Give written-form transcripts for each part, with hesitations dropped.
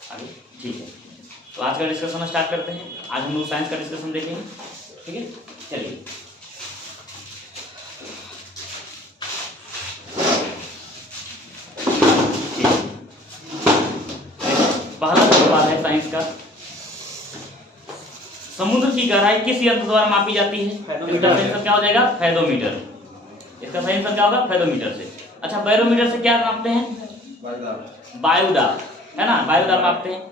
आगे ठीक है। तो आज का डिस्कशन स्टार्ट करते हैं। आज हम लोग साइंस का डिस्कशन देखेंगे, ठीक है। चलिए पहला सवाल है साइंस का, समुद्र की गहराई किस यंत्र द्वारा मापी जाती है? इसका सही आंसर क्या हो जाएगा? फेदोमीटर। इसका सही आंसर क्या होगा? फेदोमीटर से। अच्छा, बैरोमीटर से क्या मापते हैं? वायुदाब, है ना, वायुदाब मापते हैं।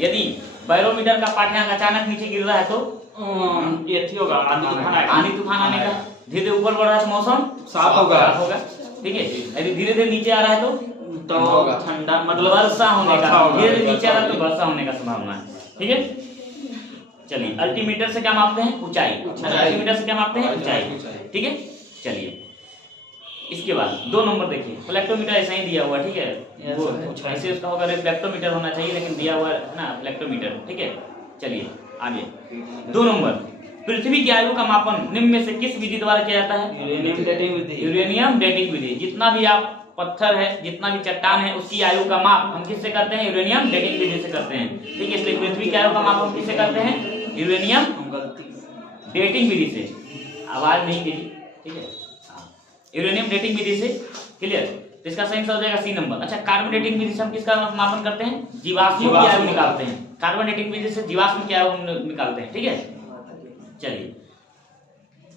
यदि बैरोमीटर का पाठ्यांक अचानक नीचे गिर रहा है तो ये होगा आंधी तूफान आने का, धीरे धीरे ऊपर बढ़ रहा है मौसम साफ होगा, ठीक है। यदि धीरे धीरे नीचे आ रहा है तो ठंडा, मतलब वर्षा होने का, धीरे धीरे नीचे आ रहा है तो वर्षा होने का संभावना है, ठीक है। चलिए अल्टीमीटर से क्या मापते हैं? ऊंचाई। अल्टीमीटर से क्या मापते हैं? ऊंचाई, ठीक है। चलिए इसके बाद 2 नंबर देखिए, फ्लैक्टोमीटर ऐसा ही दिया हुआ, ठीक है। वो ऐसे उसका होगा रिफ्लेक्टोमीटर होना चाहिए, लेकिन दिया हुआ है ना फ्लैक्टोमीटर, ठीक है। चलिए आगे 2 नंबर, पृथ्वी की आयु का मापन निम्न में से किस विधि द्वारा किया जाता है? यूरेनियम डेटिंग विधि। जितना भी आप पत्थर है, जितना भी चट्टान है, उसकी आयु का माप हम किससे करते हैं? यूरेनियम डेटिंग विधि से करते हैं, ठीक है। इसलिए पृथ्वी की आयु का माप हम किससे करते हैं? यूरेनियम डेटिंग विधि से। आवाज नहीं दी, ठीक है। यूरेनियम डेटिंग विधि से, क्लियर। तो इसका सही आंसर हो जाएगा सी नंबर। अच्छा, कार्बन डेटिंग विधि से हम किसका मापन करते हैं? जीवाश्म की आयु निकालते हैं। कार्बन डेटिंग विधि से जीवाश्म की आयु निकालते हैं, ठीक है। चलिए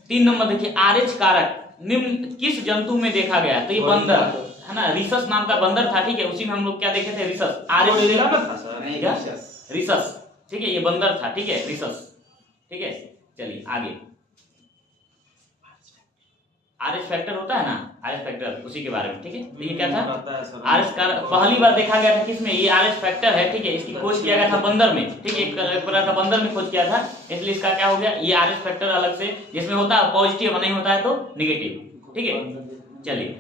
3 नंबर देखिए, आरएच कारक निम्न किस जंतु में देखा गया? तो ये बंदर है ना, रिसस नाम का बंदर था, ठीक है। उसी में हम लोग क्या देखे थे? रिसस। आरएच रिसस, ठीक है, ये बंदर था, ठीक है, रिसस, ठीक है। चलिए आगे, आरएच फैक्टर होता है ना, आरएच फैक्टर, उसी के बारे में, ठीक है। तो ये क्या था? आरएच कारक पहली बार देखा गया था किसमें? ये आरएच फैक्टर है, ठीक है। इसकी खोज किया गया था बंदर में, ठीक है। एक प्रकार का बंदर में खोज किया था, इसलिए इसका क्या हो गया? ये आरएच फैक्टर अलग से, जिसमें होता है पॉजिटिव, नहीं होता है तो निगेटिव, ठीक है। चलिए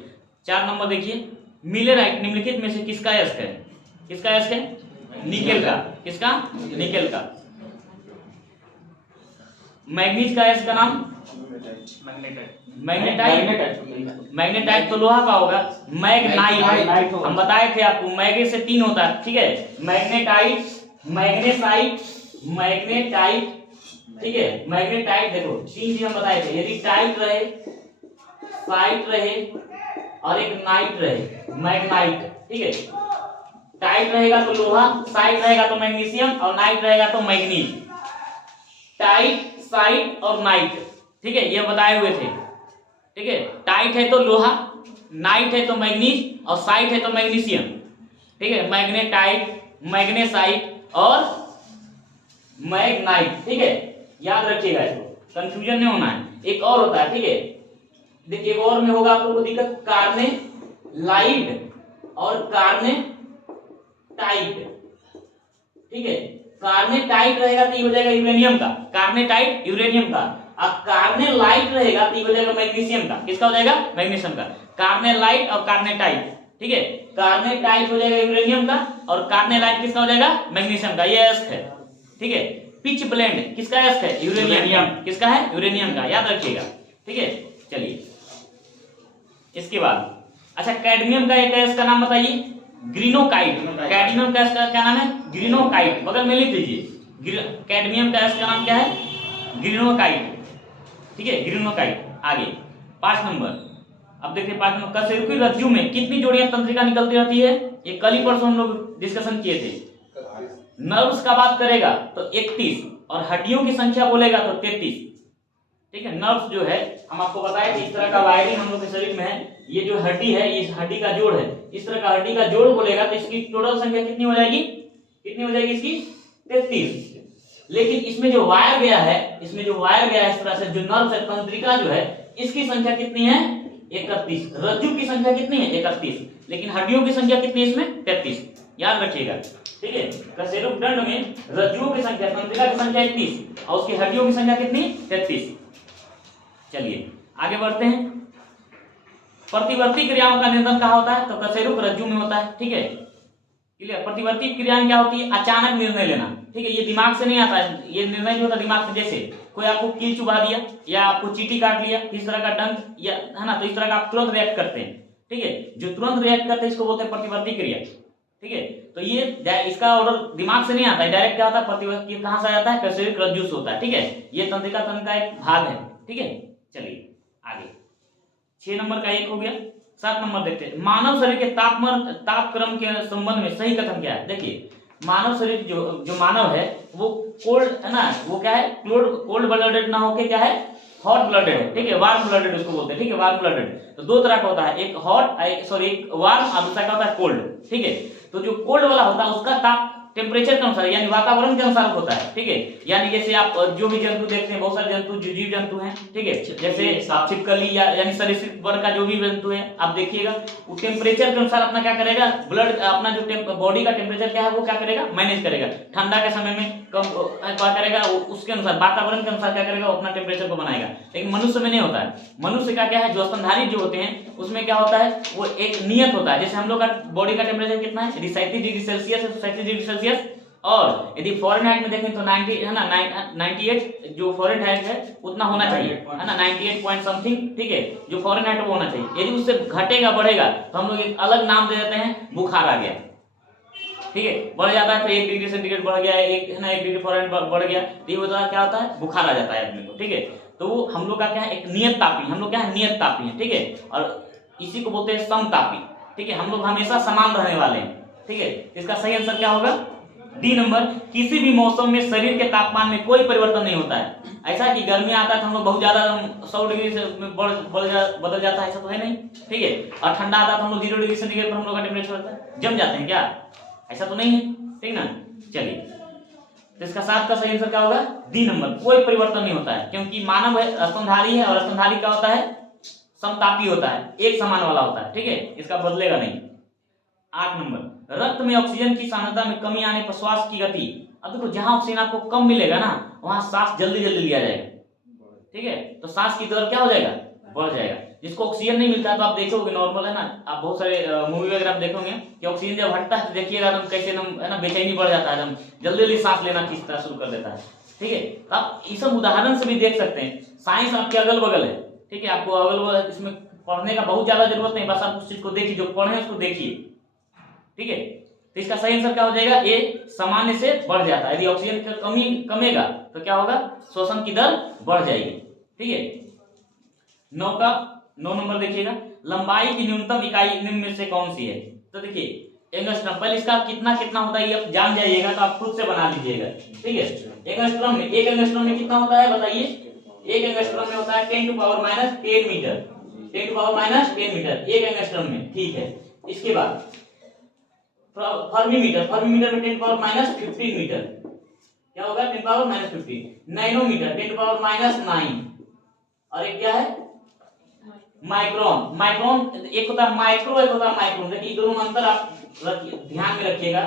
4 नंबर देखिए, मिलेराइट निम्नलिखित में से किसका अयस्क है? किसका अयस्क है? निकेल का। किसका? निकेल का। मैग्नीज का अयस्क का नाम? मैग्नेटाइट तो लोहा का होगा। मैग्नाइट हम बताए थे आपको, मैग्ने से 3 होता है, ठीक है। मैग्नेटाइट, मैग्नेसाइट, मैग्नेटाइट, ठीक है। मैग्नेटाइट देखो 3 चीज हम बताए थे, यदि टाइट रहे, साइट रहे और एक नाइट रहे, मैग्नाइट, ठीक है। टाइट रहेगा तो लोहा, साइट रहेगा तो मैग्नीशियम और नाइट रहेगा तो मैग्नीज। टाइट, साइट और नाइट, ठीक है, ये बताए हुए थे, ठीक है। टाइट है तो लोहा, नाइट है तो मैग्नीज और साइट है तो मैग्नीशियम, ठीक है। मैग्नेटाइट, मैग्नेसाइट और मैग्नाइट, ठीक है। याद रखिएगा इसको, कंफ्यूजन नहीं होना है। एक और होता है, ठीक है, देखिए एक और में होगा आप लोगों को दिक्कत, कार्ने लाइट और कार्ने टाइट, ठीक है। कार्ने टाइट रहेगा तो ये हो जाएगा यूरेनियम का, कार्ने टाइट यूरेनियम का। अब कार्ने लाइट रहेगा तो ये हो जाएगा मैग्नीशियम का। किसका हो जाएगा? मैग्नीशियम का। कार्ने लाइट और कार्ने टाइट, ठीक है। कार्ने टाइट हो जाएगा यूरेनियम का और कार्ने लाइट किसका हो जाएगा? मैग्नीशियम का। ये अयस्क है, ठीक है। पिच ब्लेंड किसका अयस्क है? यूरेनियम। किसका है? यूरेनियम का, याद रखिएगा, ठीक है। चलिए इसके बाद, अच्छा कैडमियम का एक अयस्क का नाम बताइए। ग्रीनोकाइट। कैडमियम का अयस्क का क्या नाम है? ग्रीनोकाइट। बगल में लिख दीजिए, कैडमियम का अयस्क का नाम क्या है? ग्रीनोकाइट, ठीक है, ग्रीनोकाइट। आगे 5 नंबर, अब देखिए 5 नंबर, कशेरुकी रज्जु में कितनी जोड़ियां तंत्रिका निकलती रहती है? ये कल ही परसों हम लोग डिस्कशन किए थे। नर्व्स का बात करेगा तो 31 और हड्डियों की संख्या बोलेगा तो 33, ठीक है। नर्व्स जो है हम आपको बताए थे, इस तरह का वायरिंग हम लोग के शरीर में है। ये जो हड्डी है, ये हड्डी का जोड़ है, इस तरह का हड्डी का जोड़ बोलेगा तो इसकी टोटल संख्या कितनी हो जाएगी? कितनी हो जाएगी इसकी? 33। लेकिन इसमें जो वायर गया है, इसमें जो वायर गया है इस तरह से, जो नर्व है, तंत्रिका जो है, इसकी संख्या कितनी है? 31। रज्जु की संख्या कितनी है? 31। लेकिन हड्डियों की संख्या कितनी है इसमें? 33। याद रखिएगा, ठीक है। कशेरुक दंड में रज्जुओं की संख्या, तंत्रिका की संख्या 31 और उसकी हड्डियों की संख्या कितनी? 33। चलिए आगे बढ़ते हैं। प्रतिवर्ती क्रियाओं का नियंत्रण कहाँ होता है? तो कशेरुक रज्जु में होता है, ठीक है, क्लियर। प्रतिवर्ती क्रियाएं क्या होती है? अचानक निर्णय लेना, ठीक है। ये दिमाग से नहीं आता है, ये निर्णय जो होता है दिमाग से। जैसे कोई आपको कील चुभा दिया या आपको चींटी काट लिया, इस तरह का डंक, या है ना, तो इस तरह का आप तुरंत रिएक्ट करते हैं, ठीक है। जो तुरंत रिएक्ट करते हैं इसको बोलते हैं प्रतिवर्ती क्रिया, ठीक है। तो ये इसका ऑर्डर दिमाग से नहीं आता है, डायरेक्ट क्या होता है, प्रतिवक्र कहां से आ जाता है, कशेरुक रज्जु से होता है, ठीक है। ये तंत्रिका तंत्र का एक भाग है, ठीक है। चलिए आगे 6 नंबर का एक हो गया। 7 नंबर देखते हैं, मानव शरीर के तापक्रम के संबंध में सही कथन क्या है। देखिए मानव शरीर जो मानव है वो कोल्ड है ना, वो क्या है, कोल्ड ब्लडेड ना होके क्या है, हॉट ब्लडेड है, ठीक है, वार्म ब्लडेड उसको बोलते हैं, ठीक है, वार्म ब्लडेड। तो दो तरह का होता है, एक हॉट सॉरी एक वार्म और दूसरा क्या होता है, कोल्ड, ठीक है। तो जो कोल्ड वाला होता है उसका ताप टेम्परेचर के अनुसार यानी वातावरण के अनुसार होता है, ठीक है। यानी जैसे आप जो भी जंतु देखते हैं, बहुत सारे जंतु जो जीव जंतु हैं, ठीक है, जैसे छिपकली या यानी सरीसृप वर्ग का जो भी जंतु है आप देखिएगा, वो टेम्परेचर के अनुसार अपना क्या करेगा, ब्लड अपना जो बॉडी का टेम्परेचर क्या है वो क्या करेगा, मैनेज करेगा। ठंडा के समय में कम क्या करेगा, उसके अनुसार वातावरण के अनुसार क्या करेगा, अपना टेम्परेचर को बनाएगा। लेकिन मनुष्य में नहीं होता है। मनुष्य का क्या है, जो स्तनधारी जो होते हैं उसमें क्या होता है, वो एक नियत होता है। जैसे हम लोग का बॉडी का टेम्परेचर कितना है, यदि 37 डिग्री सेल्सियस है तो 37 डिग्री सेल्सियस, और यदि फॉरेनहाइट में देखें तो 90 है ना, 98 जो फॉरेनहाइट है उतना होना चाहिए, है ना, 98 पॉइंट समथिंग, ठीक है, जो फॉरेनहाइट वो होना चाहिए। यदि उससे घटेगा बढ़ेगा तो हम लोग एक अलग नाम दे देते हैं, बुखार आ गया, ठीक है, बढ़ जाता है तो 1 डिग्री सेंटीग्रेड बढ़ गया, एक है ना 1 डिग्री फॉरेनहाइट बढ़ गया, तो ये होता है क्या होता है, बुखार आ जाता है आदमी को, ठीक है। तो हम लोग का क्या है, एक नियत तापी, हम लोग क्या है, नियत तापी है, ठीक है, और इसी को बोलते हैं समतापी, ठीक है। हम लोग हमेशा समान रहने वाले हैं, ठीक है। इसका सही आंसर क्या होगा, डी नंबर। किसी भी मौसम में शरीर के तापमान में कोई परिवर्तन नहीं होता है। ऐसा कि गर्मी आता है तो हम लोग बहुत ज्यादा 100 डिग्री से बदल जाता है, ऐसा तो है नहीं, ठीक है। और ठंडा आता है तो हम लोग 0 डिग्री सेंटीग्रेड पर हम लोग का टेम्परेचर होता है, जम जाते हैं क्या, ऐसा तो नहीं है, ठीक ना। चलिए तो इसका 7 का सही आंसर क्या होगा, डी नंबर, कोई परिवर्तन नहीं होता है, क्योंकि मानव है, स्तनधारी है, और स्तनधारी क्या होता है, समतापी होता है, एक समान वाला होता है, ठीक है, इसका बदलेगा नहीं। 8 नंबर, रक्त में ऑक्सीजन की सांद्रता में कमी आने पर श्वास की गति, अब देखो जहां ऑक्सीजन आपको कम मिलेगा ना वहां सांस जल्दी जल्दी लिया जाएगा, ठीक है, तो सांस की दर क्या हो जाएगा, बढ़ जाएगा। जिसको ऑक्सीजन नहीं मिलता है तो आप देखोगे नॉर्मल है ना, आप बहुत सारे मूवी वगैरह आप देखोगे कि ऑक्सीजन जब हटता है तो देखिएगा एकदम कैसे एकदम है ना बेचैनी बढ़ जाता है, एकदम जल्दी जल्दी सांस लेना खींचना शुरू कर देता है, ठीक है। तो आप इस सब उदाहरण से भी देख सकते हैं, साइंस आपके अगल बगल है, ठीक है, आपको अगल बगल इसमें पढ़ने का बहुत ज्यादा जरूरत नहीं, बस आप उस चीज को देखिए, जो पढ़े उसको देखिए, ठीक है। तो इसका सही आंसर क्या हो जाएगा, ए, सामान्य से बढ़ जाता है। यदि ऑक्सीजन की कमी कमेगा तो क्या होगा, श्वसन की दर बढ़ जाएगी, ठीक है। 9 नंबर देखिएगा, लंबाई की न्यूनतम इकाई निम्न में से कौन सी है। तो देखिए एंगस्ट्रम, पहले इसका कितना कितना होता है ये आप जान जाइएगा, तो आप खुद से बना लीजिएगा, ठीक है। एंगस्ट्रम में, एक एंगस्ट्रम में कितना होता है बताइए, एक एंगस्ट्रम में होता है 10 to power minus 10 metre, 10 to power minus 10 metre एक एंगस्ट्रम में, ठीक है। इसके बाद फर्मीमीटर, फर्मीमीटर में 10 पावर माइनस 15 मीटर, क्या होगा 10 power minus 15। Nanometre 10 power minus 9, और एक क्या है माइक्रोन, माइक्रोन एक होता है माइक्रो, एक होता है माइक्रोन, देखिए दोनों में अंतर आप ध्यान में रखिएगा,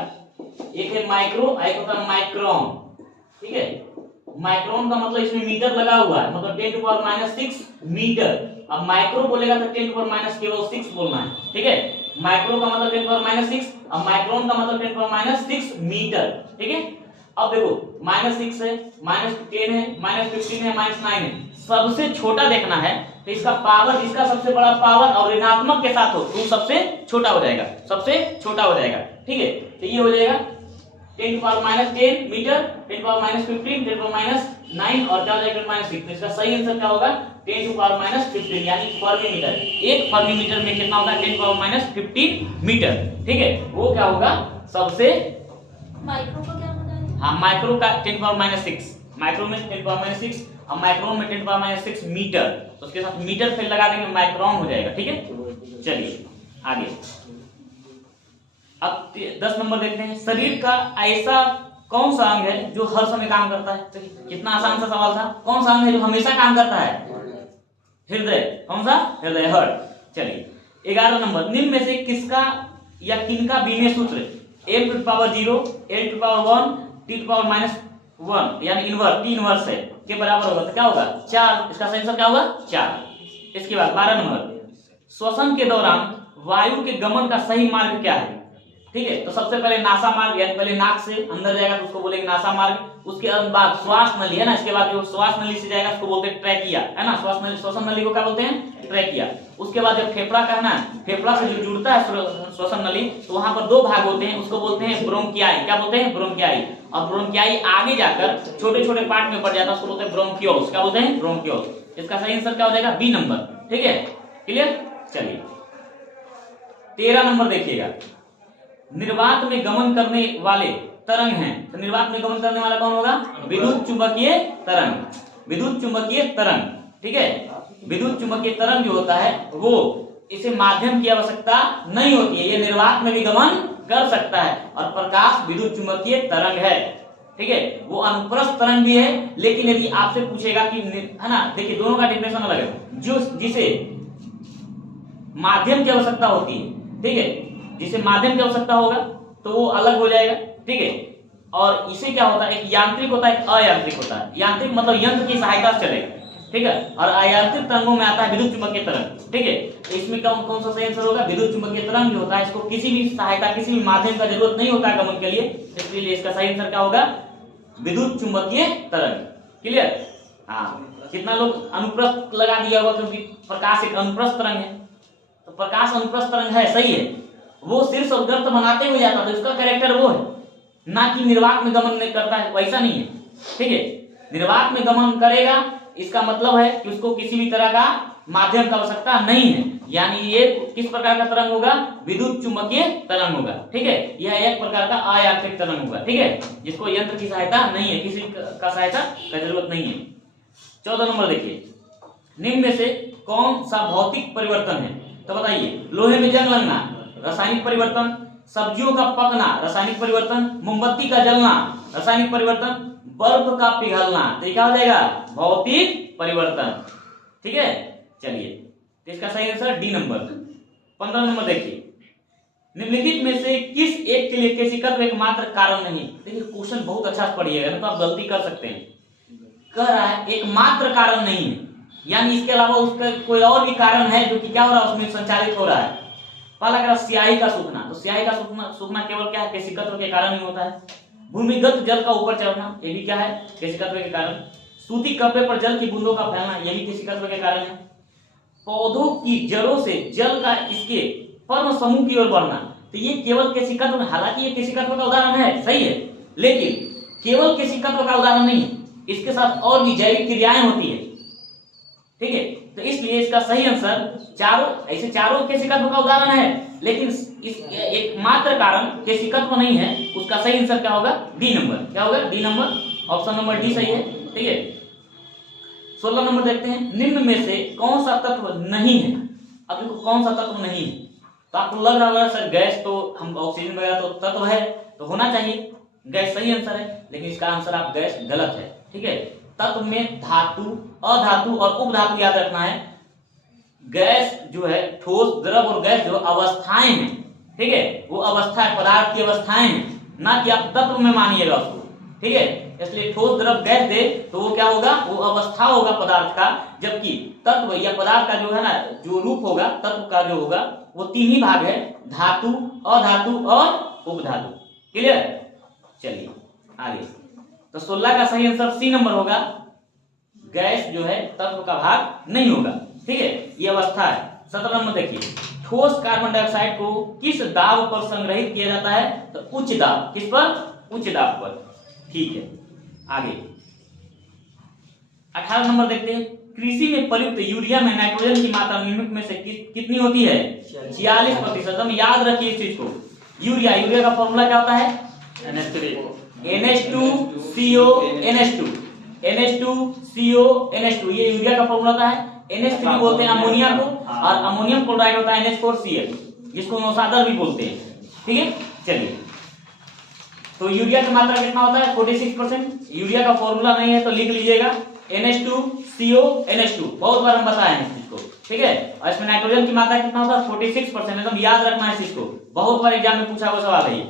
एक है माइक्रो, एक होता है माइक्रोन, ठीक है। माइक्रोन का मतलब इसमें मीटर लगा हुआ है, मतलब 10 टू पावर माइनस 6 मीटर। अब माइक्रो बोलेगा तो 10 टू पावर माइनस केवल 6 बोलना है, ठीक है। माइक्रो का मतलब 10 पावर माइनस 6, अब माइक्रोन का मतलब 10 पावर माइनस 6 मीटर, ठीक है। अब देखो माइनस 6 है, माइनस 10 है, माइनस 15 है, माइनस 9 है, सबसे छोटा देखना है, तो इसका पावर, इसका सबसे बड़ा पावर और ऋणात्मक के साथ हो तो सबसे छोटा हो जाएगा, सबसे छोटा हो जाएगा, ठीक है। तो ये हो जाएगा 10 to power minus 10 metre, 10 power minus 15, 10 power minus 9 और क्या हो जाएगा माइनस 6। तो इसका सही आंसर क्या होगा 10 टू पावर माइनस 15 यानी फर्मीमीटर। एक फर्मीमीटर में कितना होगा 10 पावर माइनस 15 मीटर, ठीक है, वो क्या होगा सबसे। माइक्रो का क्या होता है, हाँ माइक्रो का 10 पावर माइनस 6, माइक्रो में 10 पावर माइनस 6 और माइक्रोन में 10 पावर माइनस 6 मीटर, तो उसके साथ मीटर फिर लगा देंगे माइक्रोन हो जाएगा, ठीक है। चलिए आगे, अब 10 नंबर देखते हैं, शरीर का ऐसा कौन सा अंग है जो हर समय काम करता है। कितना आसान सा सवाल था, कौन सा अंग है जो हमेशा काम करता है, हृदय, कौन सा, हृदय, हार्ट। चलिए 11 नंबर, निम्न में से किसका या किनका बीमीय सूत्र m to power 0, l to power 1, t to power minus 1 यानी इनवर्स, t इनवर्स है के बराबर होगा, तो क्या होगा 4, इसका सही आंसर क्या होगा 4। इसके बाद 12 नंबर, श्वसन के दौरान वायु के गमन का सही मार्ग क्या है, ठीक है। तो सबसे पहले नासा मार्ग, यानी पहले नाक से अंदर जाएगा तो उसको बोलेंगे नासा मार्ग, उसके बाद श्वास नली है ना, इसके बाद जो श्वास नली से जाएगा उसको बोलते हैं ट्रैकिया, है ना, श्वास नली, श्वसन नली को क्या बोलते हैं ट्रैकिया। उसके बाद जब फेफड़ा का है ना, फेफड़ा से जो जुड़ता है श्वसन नली, तो वहां पर दो भाग होते हैं, उसको बोलते हैं ब्रोंकियाई। क्या बोलते हैं? ब्रोंकियाई। और ब्रोंकियाई आगे जाकर छोटे छोटे पार्ट में बढ़ जाता है, उसको बोलते हैं ब्रोंकियोल्स। क्या बोलते हैं? ब्रोंकियोल्स। इसका सही आंसर क्या हो जाएगा? B number. ठीक है, क्लियर। चलिए 13 नंबर देखिएगा, निर्वात में गमन करने वाले तरंग हैं। तो निर्वात में गमन करने वाला कौन होगा? विद्युत चुंबकीय तरंग। विद्युत चुंबकीय तरंग, ठीक है। विद्युत चुंबकीय तरंग जो होता है वो, इसे माध्यम की आवश्यकता नहीं होती है, ये निर्वात में भी गमन कर सकता है। और प्रकाश विद्युत चुंबकीय तरंग है, ठीक है। वो अनुप्रस्थ तरंग भी है, लेकिन यदि आपसे पूछेगा कि है ना, देखिए दोनों का डेफिनेशन अलग है। जो जिसे माध्यम की आवश्यकता होती है, ठीक है, जिसे माध्यम की आवश्यकता होगा तो वो अलग हो जाएगा, ठीक है। और इसे क्या होता है, एक यांत्रिक होता है, एक अयांत्रिक होता है। यांत्रिक मतलब यंत्र की सहायता से चलेगा, ठीक है। और अयांत्रिक तरंगों में आता है विद्युत चुंबकीय तरंग, ठीक है। तो इसमें कौन कौन सा सही आंसर होगा? विद्युत चुंबकीय तरंग जो होता है, इसको किसी भी सहायता, किसी भी माध्यम का जरूरत नहीं होता है गमन के लिए, इसलिए इसका सही आंसर क्या होगा? विद्युत चुंबकीय तरंग। क्लियर? हाँ, कितना लोग अनुप्रस्थ लगा दिया होगा, क्योंकि प्रकाश एक अनुप्रस्थ तरंग है। तो प्रकाश अनुप्रस्थ तरंग है, सही है, वो शीर्ष और गर्त बनाते हुए जाता है, तो इसका कैरेक्टर वो है, ना कि निर्वात में गमन नहीं करता है, वैसा नहीं है, ठीक है। निर्वात में गमन करेगा, इसका मतलब है कि उसको किसी भी तरह का माध्यम का आवश्यकता नहीं है, यानी ये किस प्रकार का तरंग होगा? विद्युत चुंबकीय तरंग होगा, ठीक है। यह एक प्रकार का अयांत्रिक तरंग होगा, ठीक है, जिसको यंत्र की सहायता नहीं है, किसी का सहायता का जरूरत नहीं है। 14 नंबर देखिए, निम्न में से कौन सा भौतिक परिवर्तन है? तो बताइए, लोहे में जंग लगना रासायनिक परिवर्तन, सब्जियों का पकना रासायनिक परिवर्तन, मोमबत्ती का जलना रासायनिक परिवर्तन, बर्फ का पिघलना, तो क्या हो जाएगा? भौतिक परिवर्तन, ठीक है। चलिए, तो इसका सही आंसर डी नंबर। 15 नंबर देखिए, निम्नलिखित में से किस एक के लिए केशिकत्व एकमात्र कारण नहीं? देखिए क्वेश्चन बहुत अच्छा से पढ़िएगा, नहीं तो आप गलती कर सकते हैं। कह रहा है एकमात्र कारण नहीं है, यानी इसके अलावा उसका कोई और भी कारण है जो कि क्या हो रहा है, उसमें संचालित हो रहा है। पहला कह स्याही का सूखना, तो स्याही का सूखना केवल क्या है? केशिकत्व के कारण ही होता है। भूमिगत जल का ऊपर चढ़ना, ये भी क्या है? केशिकत्व के कारण। सूती कपड़े पर जल की बूंदों का फैलना, ये भी केशिकत्व के कारण है। पौधों की जड़ों से जल का इसके पर्म समूह की ओर बढ़ना, तो ये केवल केशिकत्व, हालांकि ये केशिकत्व का उदाहरण है, सही है, लेकिन केवल केशिकत्व का उदाहरण नहीं है, इसके साथ और भी जैविक क्रियाएं होती है, ठीक है। तो इसलिए इसका सही आंसर चारों, ऐसे चारों केशिकत्व का उदाहरण है, लेकिन इस एकमात्र कारण केशिकत्व नहीं है, उसका सही आंसर क्या होगा? D number. क्या होगा? D number, option number D सही है, ठीक है। 16 नंबर देखते हैं, निम्न में से कौन सा तत्व नहीं है? अब देखो कौन सा तत्व नहीं है, तो आपको लग रहा होगा सर गैस तो, हम ऑक्सीजन वगैरह तो तत्व है, तो होना चाहिए, गैस सही आंसर है, लेकिन इसका आंसर आप गैस गलत है, ठीक है। तत्व में धातु, अधातु और उपधातु याद रखना है। गैस जो है ठोस, द्रव और गैस जो अवस्थाएं हैं, ठीक है, वो अवस्था है, पदार्थ की अवस्थाएं हैं, ना कि आप तत्व में मानिएगा उसको, ठीक है। इसलिए ठोस, द्रव, गैस दे तो वो क्या होगा? वो अवस्था होगा पदार्थ का, जबकि तत्व या पदार्थ का जो है ना, जो रूप होगा, तत्व का जो होगा, वो तीन ही भाग है, धातु, अधातु और उपधातु। क्लियर? चलिए आगे, तो 16 का सही आंसर सी नंबर होगा, गैस जो है तत्व का भाग नहीं होगा, ठीक है, ये अवस्था है। 17 नंबर देखिए, ठोस कार्बन डाइऑक्साइड को किस दाब पर संग्रहित किया जाता है? तो उच्च दाब। किस पर? उच्च दाब पर, ठीक है। आगे 18 नंबर देखते हैं, कृषि में प्रयुक्त यूरिया में नाइट्रोजन की मात्रा निम्नलिखित में से कितनी होती है? 46%। हम याद रखिए इस चीज को, यूरिया का फॉर्मूला क्या होता है? NH2CO NH2 ये यूरिया का फॉर्मूला होता है। NH3 बोलते हैं अमोनिया को, और अमोनियम क्लोराइड होता है NH4Cl, जिसको नौसादर भी बोलते हैं, ठीक है। चलिए, तो यूरिया की मात्रा कितना होता है? 46%। यूरिया का फॉर्मूला नहीं है तो लिख लीजिएगा NH2CO NH2, बहुत बार हम बताए हैं इस चीज को, ठीक है। और इसमें नाइट्रोजन की मात्रा कितना होता है? 46%। एकदम याद रखना है इस चीज को, बहुत बार एग्जाम में पूछा हुआ सवाल है,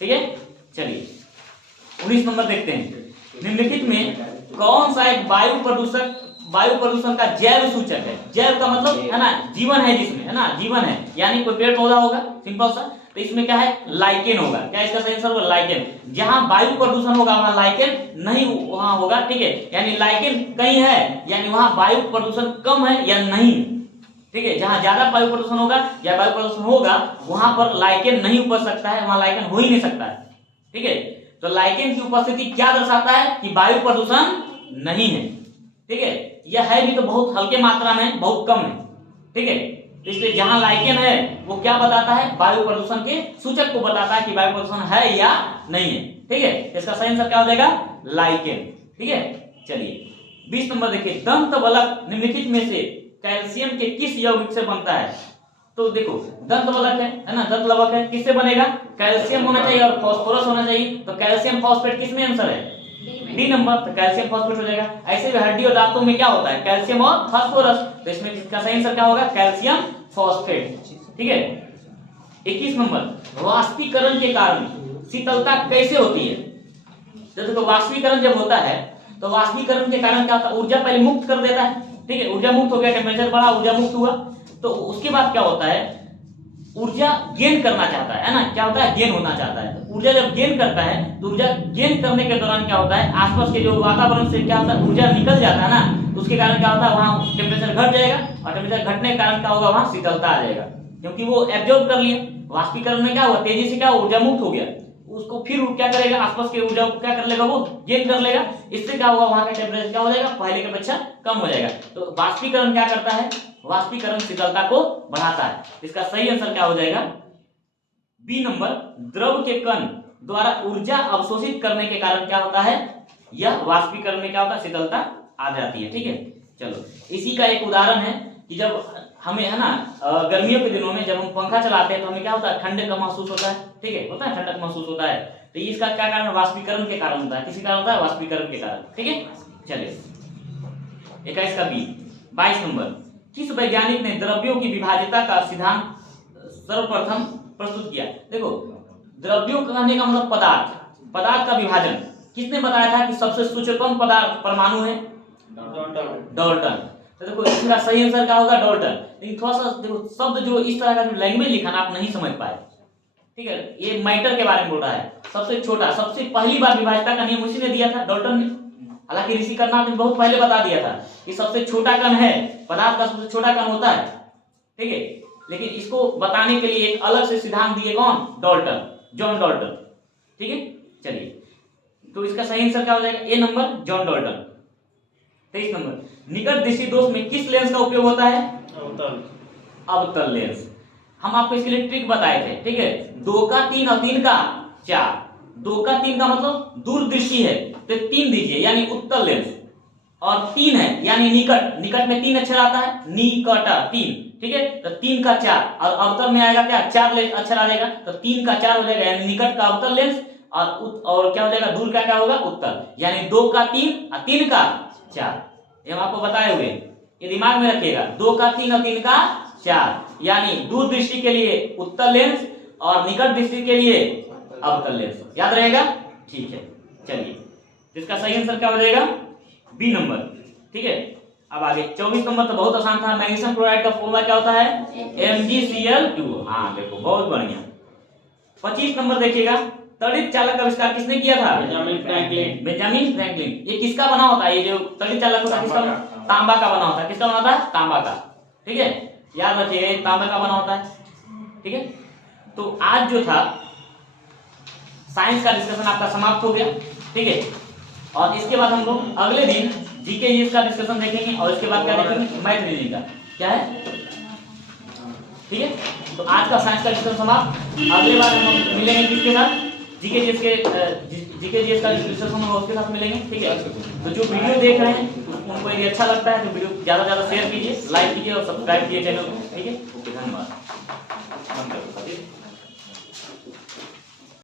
ठीक है। चलिए 19 नंबर देखते हैं, निम्नलिखित में कौन सा एक वायु प्रदूषण का जैव सूचक है? जैव का मतलब है ना, जीवन है जिसमें, है ना, जीवन है, यानी कोई पेड़ पौधा होगा, सिंपल सा, तो इसमें क्या है? लाइकेन होगा। क्या इसका सही आंसर होगा? लाइकेन। जहां वायु प्रदूषण होगा वहां लाइकेन नहीं वहां होगा, ठीक है, यानी लाइकेन कहीं है, यानी वहां वायु प्रदूषण कम है या नहीं, ठीक है, जहां ज्यादा वायु प्रदूषण होगा या वायु प्रदूषण होगा वहां पर लाइकेन नहीं उपज सकता है, वहां लाइकेन हो ही नहीं सकता है। ठीक है, तो लाइकेन की उपस्थिति क्या दर्शाता है कि वायु प्रदूषण नहीं है। ठीक है, यह है भी तो बहुत हल्के मात्रा में, बहुत कम है। ठीक है, इसलिए जहां लाइकेन है वो क्या बताता है, वायु प्रदूषण के सूचक को बताता है कि वायु प्रदूषण है या नहीं है। ठीक है, इसका सही आंसर क्या हो जाएगा, लाइकेन। ठीक है, चलिए 20 नंबर देखिए, दंत बलक निम्नलिखित में से कैल्शियम के किस यौगिक से बनता है। तो देखो दंत बलक है ना, दंत लवक है, किससे बनेगा, कैल्शियम होना चाहिए और फास्फोरस होना चाहिए। तो कैल्शियम फॉस्फेट किस में आंसर है, डी नंबर, तो कैल्शियम फॉस्फेट हो जाएगा। ऐसे भी हड्डी और दांतों में क्या होता है, कैल्शियम और फास्फोरस, तो इसमें इसका सही आंसर क्या होगा, कैल्शियम फॉस्फेट। ठीक है, 21 नंबर, वाष्पीकरण के कारण शीतलता कैसे होती है। तो देखो वाष्पीकरण जब होता है तो वाष्पीकरण के कारण क्या होता है, ऊर्जा पहले मुक्त कर देता है। ठीक है, ऊर्जा मुक्त हो गया, टेम्परेचर बढ़ा, ऊर्जा मुक्त हुआ, तो उसके बाद क्या होता है, ऊर्जा गेन करना चाहता है ना, क्या होता है, गेन होना चाहता है। तो ऊर्जा जब गेन करता है तो ऊर्जा गेन करने के दौरान क्या होता है, आसपास के जो वातावरण से क्या होता है, ऊर्जा निकल जाता है ना, तो उसके कारण क्या होता है, वहां टेम्परेचर घट जाएगा और टेम्परेचर घटने के कारण क्या होगा, वहां शीतलता आ जाएगा, क्योंकि वो एब्जॉर्ब कर लिया। वाष्पीकरण में क्या हुआ, तेजी से क्या ऊर्जा मुक्त हो गया, उसको फिर क्या करेगा, आसपास के ऊर्जा को क्या कर लेगा, वो गेन कर लेगा। इससे क्या होगा, वहां का टेम्परेचर क्या हो जाएगा, पहले के अपेक्षा कम हो जाएगा। तो वाष्पीकरण क्या करता है, वाष्पीकरण शीतलता को बढ़ाता है। इसका सही आंसर क्या हो जाएगा, बी नंबर, द्रव के कण द्वारा ऊर्जा अवशोषित करने के कारण क्या होता है, यह वाष्पीकरण में क्या होता है, शीतलता आ जाती है। ठीक है, चलो इसी का एक उदाहरण है कि जब हमें है ना गर्मियों के दिनों में जब हम पंखा चलाते हैं तो हमें क्या होता है, ठंडक का महसूस होता है। ठीक है, होता है, ठंडक महसूस होता है, तो इसका क्या कारण, वाष्पीकरण के कारण होता है। किसी कारण होता है, वाष्पीकरण के कारण। ठीक है, चलिए 21 का बी। 22 नंबर, किस वैज्ञानिक ने द्रव्यों की विभाज्यता का सिद्धांत सर्वप्रथम प्रस्तुत किया। देखो द्रव्यों कहने का मतलब पदार्थ, पदार्थ का विभाजन किसने बताया था कि सबसे सूक्ष्मतम पदार्थ परमाणु है, डाल्टन। तो देखो इसका सही आंसर क्या होगा, डाल्टन। लेकिन थोड़ा सा देखो शब्द जो इस तरह का जो लैंग्वेज लिखा ना, आप नहीं समझ पाए। ठीक है, ये मैटर के बारे में बोल रहा है, सबसे छोटा, सबसे पहली बार विभाज्यता का नियम उसी ने दिया था, डाल्टन ने। हालांकि ऋषि कर्नाड ने बहुत पहले बता दिया था कि सबसे छोटा कण है, पदार्थ का सबसे छोटा कण होता है। ठीक है, लेकिन इसको बताने के लिए एक अलग से सिद्धांत दिए, कौन, डाल्टन, जॉन डाल्टन। ठीक है, चलिए तो इसका सही आंसर क्या हो जाएगा, ए नंबर, जॉन डाल्टन। 23 नंबर, निकट दृष्टि दोष में किस लेंस का उपयोग होता है, अवतल लेंस। हम आपको इसके लिए ट्रिक बताए थे। ठीक है, 2 का 3 और 3 का 4, 2 का 3 का मतलब दूरदृष्टि है तो 3 दीजिए यानी उत्तल लेंस, और 3 है यानी निकट, निकट में 3 अक्षर आता है, निकट 3। ठीक है, तो 3 का 4 और अवतल में आएगा क्या, 4 अक्षर आ जाएगा, तो 3 का 4 हो जाएगा यानी निकट का अवतल लेंस, और क्या हो जाएगा, दूर का क्या होगा, उत्तल, यानी 2 का 3 और 3 का 4। ये हम आपको बताए हुए, ये दिमाग में रखिएगा, 2 का 3 और 3 का 4 यानी दूर दृष्टि के लिए उत्तल लेंस और निकट दृष्टि के लिए अवतल लेंस, याद रहेगा। ठीक है, चलिए इसका सही आंसर क्या हो जाएगा, बी नंबर। ठीक है, अब आगे 24 नंबर तो बहुत आसान था, मैग्नीशियम क्लोराइड का फॉर्मूला क्या होता है, MgCl2। हाँ देखो बहुत बढ़िया। 25 नंबर देखिएगा, तड़ित चालक का आविष्कार किसने किया था, बेंजामिन फ्रैंकलिन। ये किसका बना होता है, ये जो तड़ित चालक होता है किसका, तांबा का बना होता है। किसका बना होता है, तांबा का। ठीक है, याद रखिएगा ये तांबा का बना होता है। ठीक है, तो आज जो था साइंस का डिस्कशन आपका समाप्त हो गया। ठीक है, और इसके बाद हम लोग अगले दिन जीके जीएस का डिस्कशन देखेंगे और इसके बाद क्या देखेंगे, मैथ रीजनिंग का क्या है। ठीक है, तो आज का साइंस का डिस्कशन समाप्त। अगले बार हम लोग मिलेंगे किसके साथ, जीके जीएस का डिस्कशन हम उसके साथ मिलेंगे। ठीक है, तो जो वीडियो देख रहे हैं उनको यदि अच्छा लगता है तो वीडियो ज्यादा से ज्यादा शेयर कीजिए, लाइक कीजिए और सब्सक्राइब कीजिए चैनल को। ठीक है, धन्यवाद।